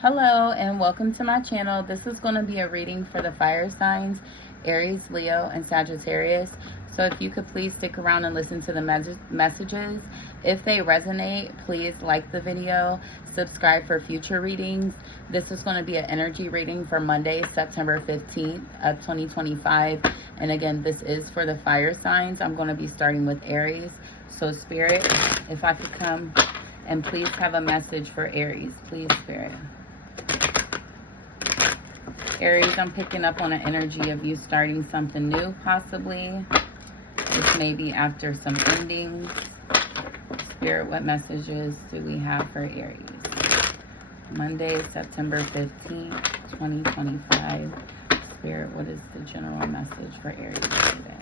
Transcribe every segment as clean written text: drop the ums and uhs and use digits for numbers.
Hello and welcome to my channel. This is going to be a reading for the fire signs, Aries, Leo, and Sagittarius. So if you could please stick around and listen to the messages. If they resonate, please like the video, subscribe for future readings. This is going to be an energy reading for Monday, September 15th of 2025. And again, this is for the fire signs. I'm going to be starting with Aries. So Spirit, if I could come and please have a message for Aries, please, Spirit. Aries, I'm picking up on an energy of you starting something new, possibly. This may be after some endings. Spirit, what messages do we have for Aries? Monday, September 15th, 2025. Spirit, what is the general message for Aries today?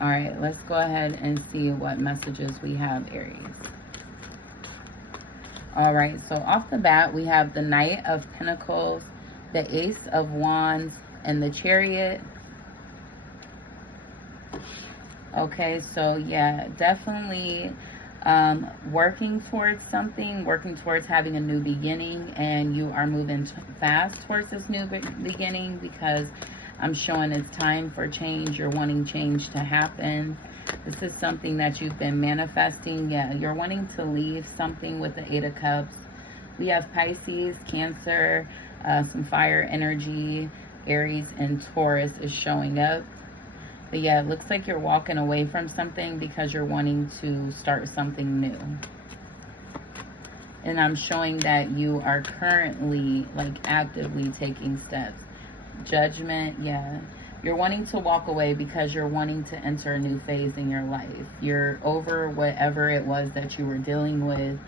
All right, let's go ahead and see what messages we have, Aries. All right, so off the bat, we have the Knight of Pentacles, the Ace of Wands, and the Chariot. Okay, so yeah, definitely working towards something, working towards having a new beginning, and you are moving fast towards this new beginning because I'm showing it's time for change. You're wanting change to happen. This is something that you've been manifesting. Yeah, you're wanting to leave something with the Eight of Cups. We have Pisces, Cancer, some fire energy, Aries, and Taurus is showing up. But yeah, it looks like you're walking away from something because you're wanting to start something new. And I'm showing that you are currently, like, actively taking steps. Judgment, yeah. You're wanting to walk away because you're wanting to enter a new phase in your life. You're over whatever it was that you were dealing with.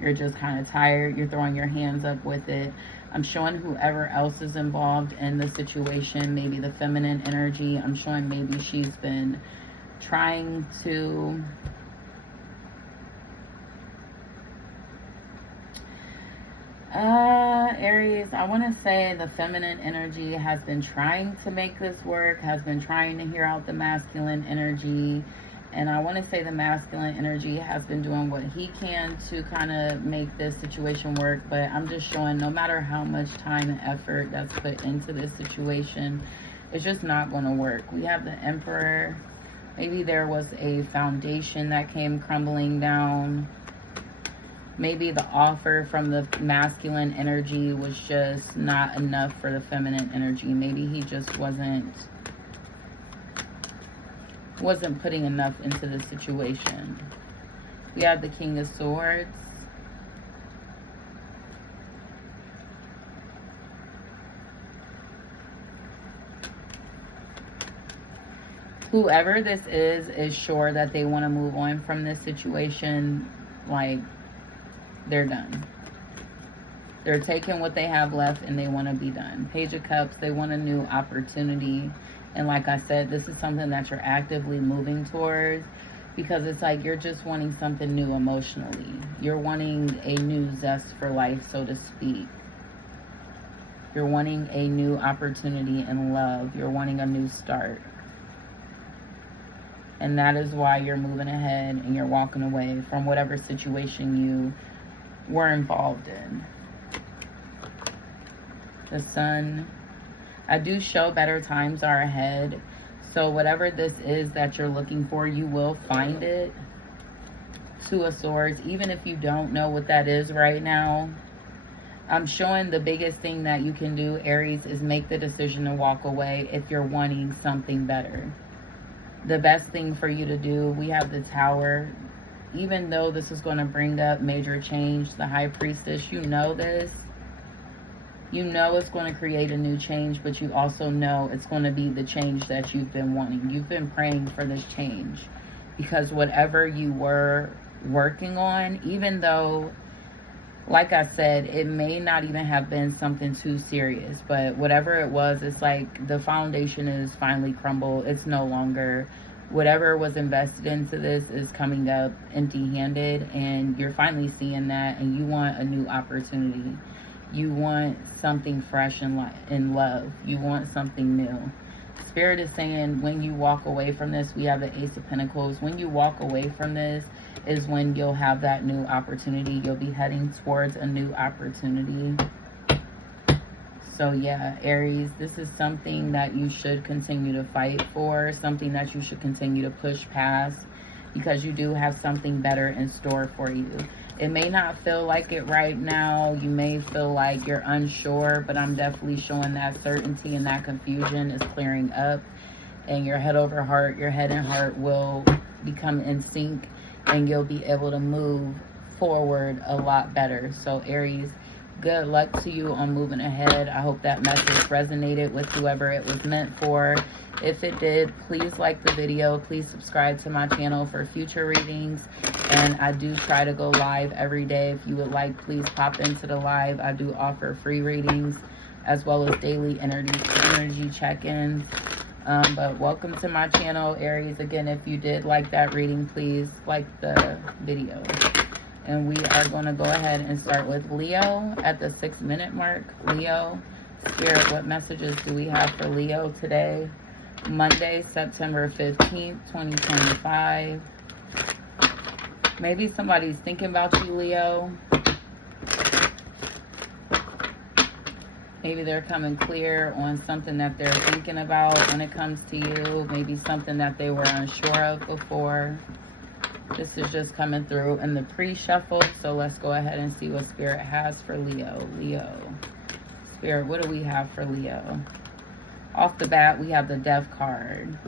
You're just kind of tired. You're throwing your hands up with it. I'm showing whoever else is involved in the situation, maybe the feminine energy. I'm showing maybe she's been trying to Aries, I want to say the feminine energy has been trying to make this work, has been trying to hear out the masculine energy. And I want to say the masculine energy has been doing what he can to kind of make this situation work. But I'm just showing no matter how much time and effort that's put into this situation, it's just not going to work. We have the Emperor. Maybe there was a foundation that came crumbling down. Maybe the offer from the masculine energy was just not enough for the feminine energy. Maybe he just wasn't putting enough into the situation. We have the King of Swords. Whoever this is sure that they want to move on from this situation. Like, they're done. They're taking what they have left and they want to be done. Page of Cups, they want a new opportunity. And like I said, this is something that you're actively moving towards because it's like you're just wanting something new emotionally. You're wanting a new zest for life, so to speak. You're wanting a new opportunity in love. You're wanting a new start. And that is why you're moving ahead and you're walking away from whatever situation you were involved in. The Sun. I do show better times are ahead. So whatever this is that you're looking for, you will find it. Two of Swords. Even if you don't know what that is right now, I'm showing the biggest thing that you can do, Aries, is make the decision to walk away if you're wanting something better. The best thing for you to do, we have the Tower. Even though this is going to bring up major change, the High Priestess, you know this. You know it's going to create a new change, but you also know it's going to be the change that you've been wanting. You've been praying for this change because whatever you were working on, even though, like I said, it may not even have been something too serious, but whatever it was, it's like the foundation is finally crumbled. It's no longer, whatever was invested into this is coming up empty-handed, and you're finally seeing that, and you want a new opportunity. You want something fresh in love. You want something new. Spirit is saying when you walk away from this, we have the Ace of Pentacles. When you walk away from this, is when you'll have that new opportunity. You'll be heading towards a new opportunity. So yeah, Aries, this is something that you should continue to fight for, something that you should continue to push past, because you do have something better in store for you. It may not feel like it right now. You may feel like you're unsure, but I'm definitely showing that certainty and that confusion is clearing up. And your head over heart, your head and heart will become in sync, and you'll be able to move forward a lot better. So Aries, good luck to you on moving ahead. I hope that message resonated with whoever it was meant for. If it did, please like the video. Please subscribe to my channel for future readings. And I do try to go live every day. If you would like, please pop into the live. I do offer free readings as well as daily energy check-ins. But welcome to my channel, Aries. Again, if you did like that reading, please like the video. And we are going to go ahead and start with Leo at the 6-minute mark. Leo, Spirit, what messages do we have for Leo today? Monday, September 15th, 2025. Maybe somebody's thinking about you, Leo. Maybe they're coming clear on something that they're thinking about when it comes to you. Maybe something that they were unsure of before. This is just coming through in the pre-shuffle. So let's go ahead and see what Spirit has for Leo. Leo. Spirit, what do we have for Leo? Off the bat, we have the Death card.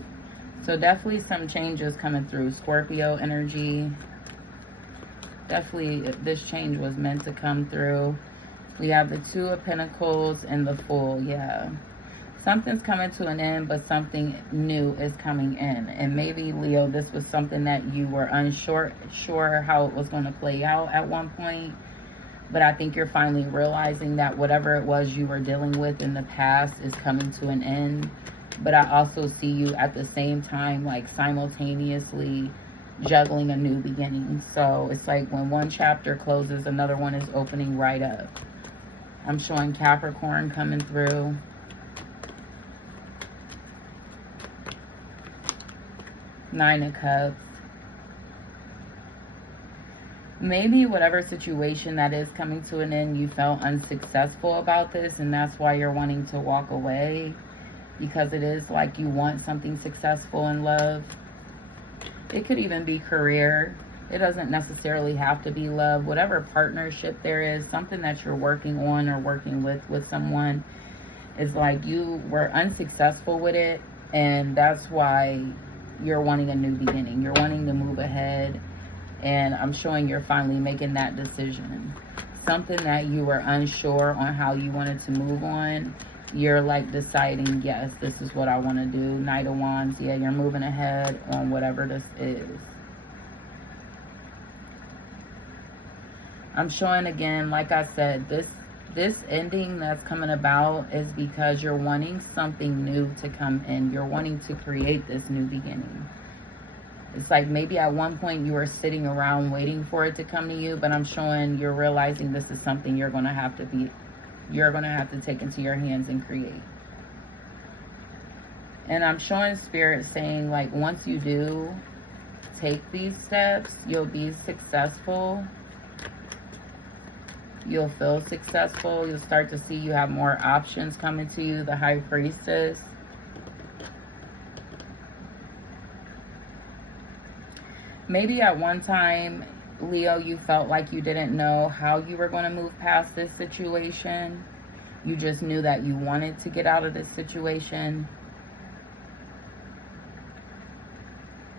So definitely some changes coming through. Scorpio energy. Definitely this change was meant to come through. We have the Two of Pentacles and the Fool. Yeah. Something's coming to an end, but something new is coming in. And maybe, Leo, this was something that you were unsure how it was going to play out at one point. But I think you're finally realizing that whatever it was you were dealing with in the past is coming to an end. But I also see you at the same time, like simultaneously juggling a new beginning. So it's like when one chapter closes, another one is opening right up. I'm showing Capricorn coming through. Nine of Cups. Maybe whatever situation that is coming to an end, you felt unsuccessful about this, and that's why you're wanting to walk away, because it is like you want something successful in love. It could even be career. It doesn't necessarily have to be love. Whatever partnership there is, something that you're working on or working with someone, is like you were unsuccessful with it, and that's why you're wanting a new beginning. You're wanting to move ahead, and I'm showing you're finally making that decision. Something that you were unsure on how you wanted to move on, you're like deciding, yes, this is what I want to do. Knight of Wands. Yeah, you're moving ahead on whatever this is. I'm showing again, like I said, this ending that's coming about is because you're wanting something new to come in. You're wanting to create this new beginning. It's like maybe at one point you were sitting around waiting for it to come to you, but I'm showing you're realizing this is something you're going to have to take into your hands and create. And I'm showing Spirit saying, like, once you do take these steps, you'll be successful. You'll feel successful. You'll start to see you have more options coming to you. The High Priestess. Maybe at one time, Leo, you felt like you didn't know how you were going to move past this situation. You just knew that you wanted to get out of this situation.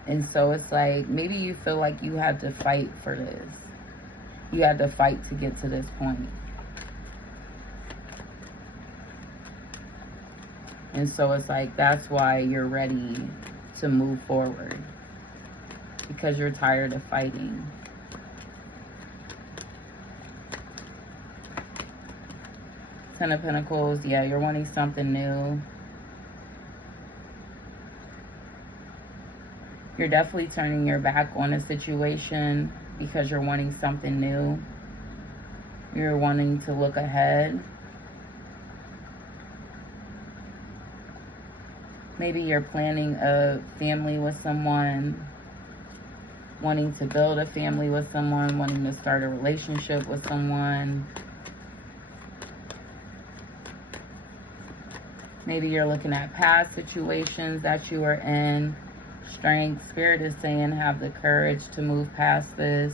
And so it's like, maybe you feel like you had to fight for this. You had to fight to get to this point. And so it's like, that's why you're ready to move forward. Because you're tired of fighting. Ten of Pentacles. Yeah, you're wanting something new. You're definitely turning your back on a situation because you're wanting something new. You're wanting to look ahead. Maybe you're planning a family with someone. wanting to build a family with someone, wanting to start a relationship with someone. Maybe you're looking at past situations that you were in. Strength. Spirit is saying have the courage to move past this.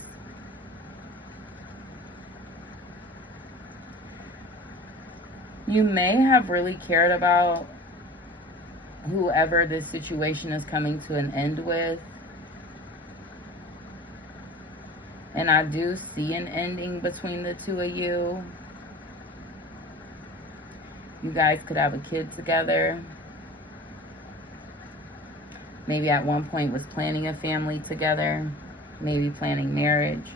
You may have really cared about whoever this situation is coming to an end with. And I do see an ending between the two of you. You guys could have a kid together. Maybe at one point was planning a family together. Maybe planning marriage.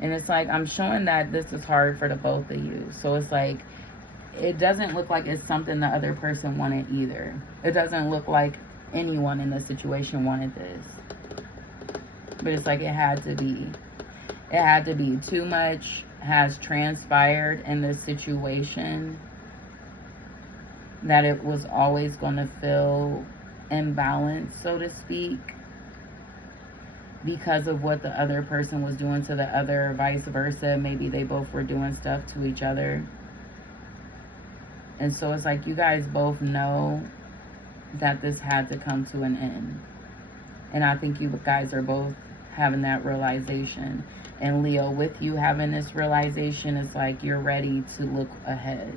And it's like, I'm showing that this is hard for the both of you. So it's like, it doesn't look like it's something the other person wanted either. It doesn't look like anyone in the situation wanted this. But it's like it had to be. It had to be. Too much has transpired in this situation that it was always going to feel imbalanced, so to speak, because of what the other person was doing to the other, vice versa. Maybe they both were doing stuff to each other. And so it's like you guys both know that this had to come to an end. And I think you guys are both having that realization. And Leo, with you having this realization, it's like you're ready to look ahead.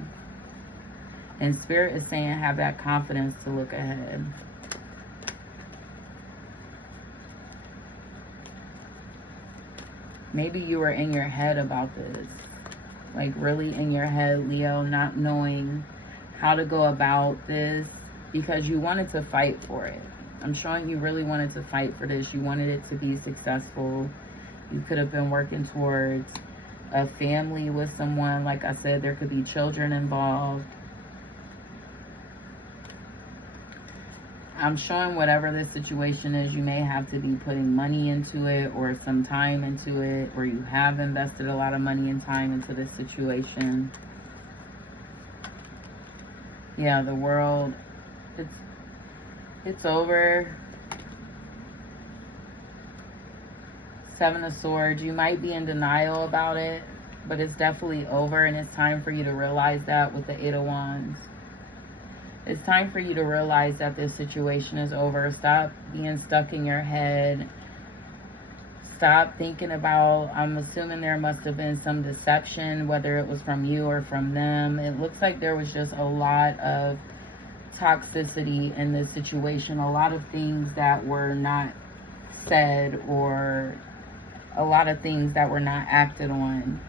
And Spirit is saying have that confidence to look ahead. Maybe you were in your head about this. Like really in your head, Leo, not knowing how to go about this because you wanted to fight for it. I'm showing you really wanted to fight for this. You wanted it to be successful. You could have been working towards a family with someone. Like I said, there could be children involved. I'm showing whatever the situation is, you may have to be putting money into it or some time into it, or you have invested a lot of money and time into this situation. Yeah, the world, it's over. Seven of Swords, you might be in denial about it, but it's definitely over, and it's time for you to realize that with the Eight of Wands. It's time for you to realize that this situation is over. Stop being stuck in your head. Stop thinking about, I'm assuming there must have been some deception, whether it was from you or from them. It looks like there was just a lot of toxicity in this situation. A lot of things that were not said, or a lot of things that were not acted on.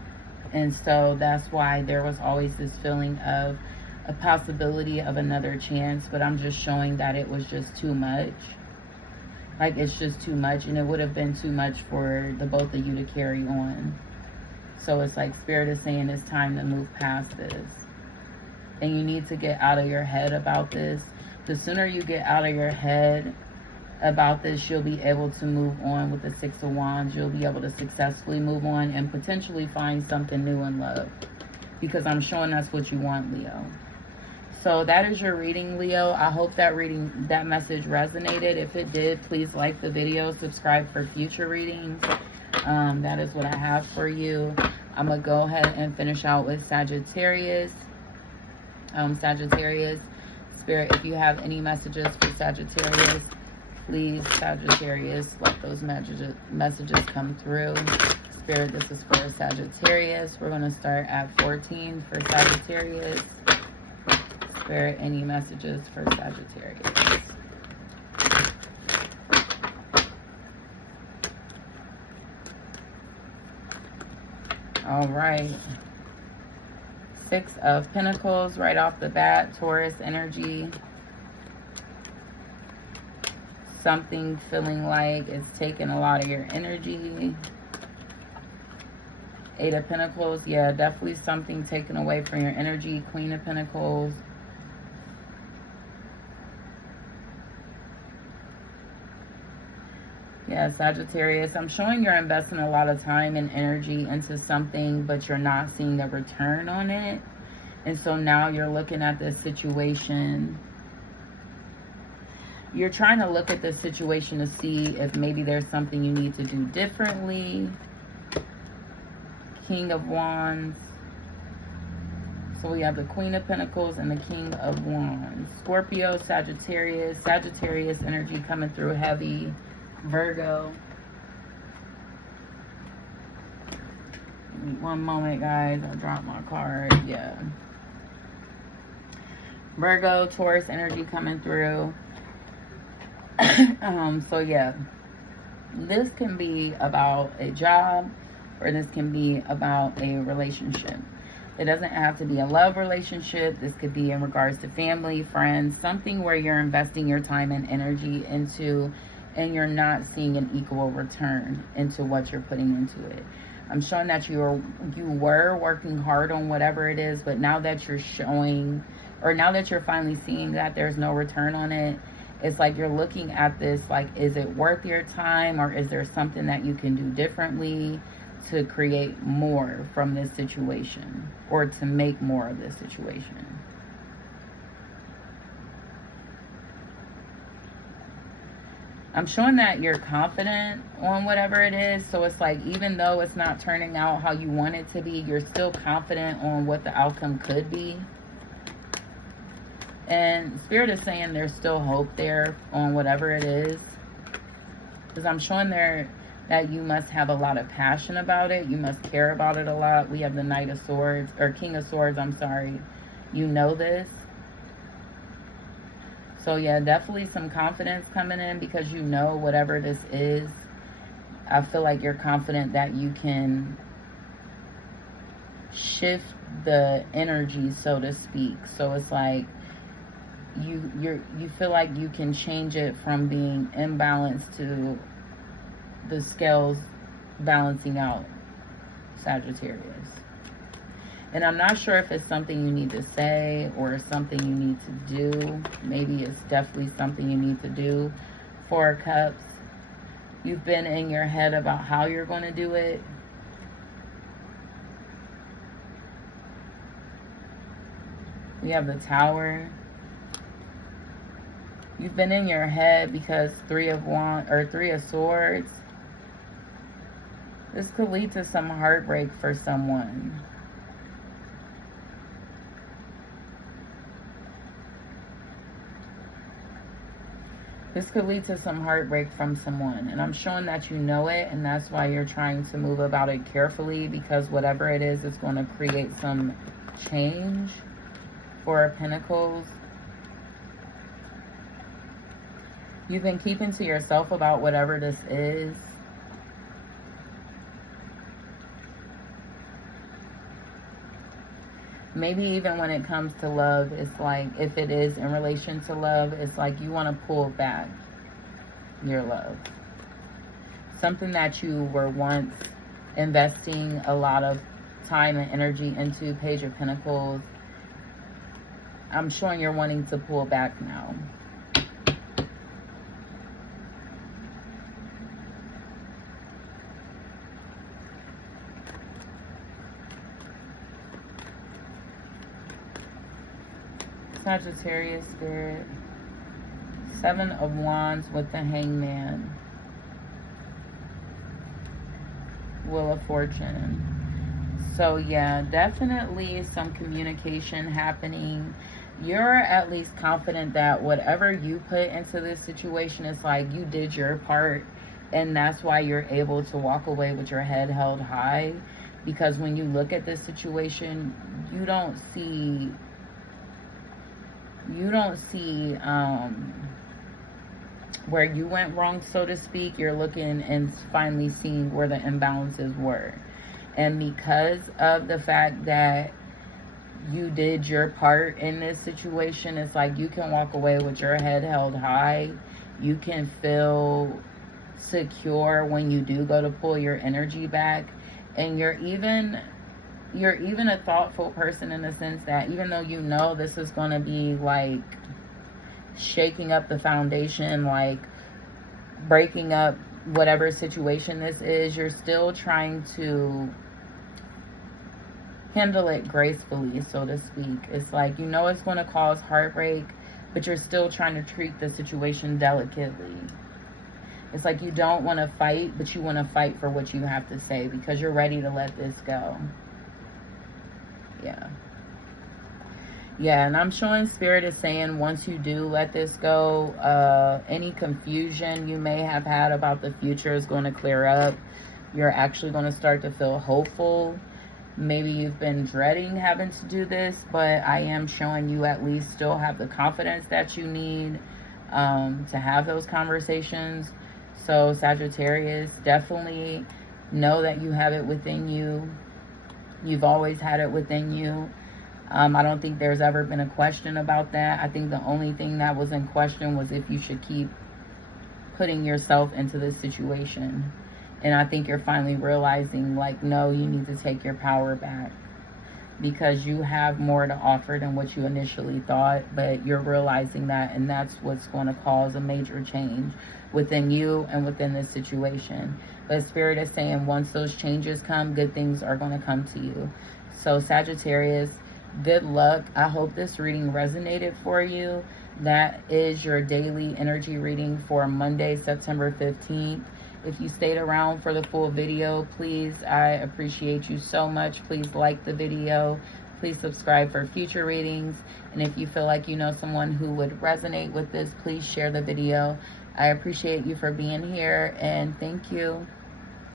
And so that's why there was always this feeling of a possibility of another chance, but I'm just showing that it was just too much. Like, it's just too much, and it would have been too much for the both of you to carry on. So it's like Spirit is saying it's time to move past this. And you need to get out of your head about this. The sooner you get out of your head about this, you'll be able to move on with the Six of Wands. You'll be able to successfully move on and potentially find something new in love. Because I'm showing that's what you want, Leo. So that is your reading, Leo. I hope that message resonated. If it did, please like the video, subscribe for future readings. That is what I have for you. I'm going to go ahead and finish out with Sagittarius. Sagittarius, Spirit, if you have any messages for Sagittarius, please, Sagittarius, let those messages come through. Spirit, this is for Sagittarius. We're going to start at 14 for Sagittarius. Spirit, any messages for Sagittarius? All right. Six of Pentacles right off the bat. Taurus energy. Something feeling like it's taking a lot of your energy. Eight of Pentacles. Yeah, definitely something taken away from your energy. Queen of Pentacles. Yeah, Sagittarius, I'm showing you're investing a lot of time and energy into something, but you're not seeing the return on it. And so now you're looking at this situation You're trying to look at the situation to see if maybe there's something you need to do differently. King of Wands. So we have the Queen of Pentacles and the King of Wands. Scorpio, Sagittarius. Sagittarius energy coming through heavy. Virgo. One moment, guys. I dropped my card. Yeah. Virgo, Taurus energy coming through. So yeah. This can be about a job, or this can be about a relationship. It doesn't have to be a love relationship. This could be in regards to family, friends, something where you're investing your time and energy into, and you're not seeing an equal return into what you're putting into it. I'm showing that you were working hard on whatever it is, but now that you're showing, or now that you're finally seeing that there's no return on it, it's like you're looking at this like, is it worth your time, or is there something that you can do differently to create more from this situation, or to make more of this situation? I'm showing that you're confident on whatever it is. So it's like, even though it's not turning out how you want it to be, you're still confident on what the outcome could be. And Spirit is saying there's still hope there on whatever it is. Because I'm showing there that you must have a lot of passion about it. You must care about it a lot. We have the Knight of Swords, or King of Swords, I'm sorry. You know this. So yeah, definitely some confidence coming in, because you know whatever this is. I feel like you're confident that you can shift the energy, so to speak. So it's like you feel like you can change it from being imbalanced to the scales balancing out, Sagittarius. And I'm not sure if it's something you need to say or something you need to do. Maybe it's definitely something you need to do. Four of Cups. You've been in your head about how you're going to do it. We have the Tower. You've been in your head because Three of Swords. This could lead to some heartbreak for someone. This could lead to some heartbreak from someone. And I'm showing that you know it, and that's why you're trying to move about it carefully, because whatever it is going to create some change. Four of Pentacles. You've been keeping to yourself about whatever this is. Maybe even when it comes to love, it's like, if it is in relation to love, it's like you want to pull back your love. Something that you were once investing a lot of time and energy into, Page of Pentacles. I'm showing you're wanting to pull back now. Sagittarius Spirit. Seven of Wands with the Hangman. Wheel of Fortune. So yeah, definitely some communication happening. You're at least confident that whatever you put into this situation, is like you did your part, and that's why you're able to walk away with your head held high. Because when you look at this situation, you don't see where you went wrong, so to speak. You're looking and finally seeing where the imbalances were. And because of the fact that you did your part in this situation, it's like you can walk away with your head held high. You can feel secure when you do go to pull your energy back. And you're even a thoughtful person, in the sense that even though you know this is going to be like shaking up the foundation, like breaking up whatever situation this is, you're still trying to handle it gracefully, so to speak. It's like, you know, it's going to cause heartbreak, but you're still trying to treat the situation delicately. It's like you don't want to fight, but you want to fight for what you have to say because you're ready to let this go. Yeah. Yeah, and I'm showing Spirit is saying once you do let this go, any confusion you may have had about the future is going to clear up. You're actually going to start to feel hopeful. Maybe you've been dreading having to do this, but I am showing you at least still have the confidence that you need to have those conversations. So Sagittarius, definitely know that you have it within you. You've always had it within you. I don't think there's ever been a question about that. I think the only thing that was in question was if you should keep putting yourself into this situation. And I think you're finally realizing, like, no, you need to take your power back because you have more to offer than what you initially thought. But you're realizing that, and that's what's going to cause a major change within you and within this situation. But Spirit is saying once those changes come, good things are going to come to you. So Sagittarius, good luck. I hope this reading resonated for you. That is your daily energy reading for Monday, September 15th. If you stayed around for the full video, please, I appreciate you so much. Please like the video. Please subscribe for future readings. And if you feel like you know someone who would resonate with this, please share the video. I appreciate you for being here, and thank you.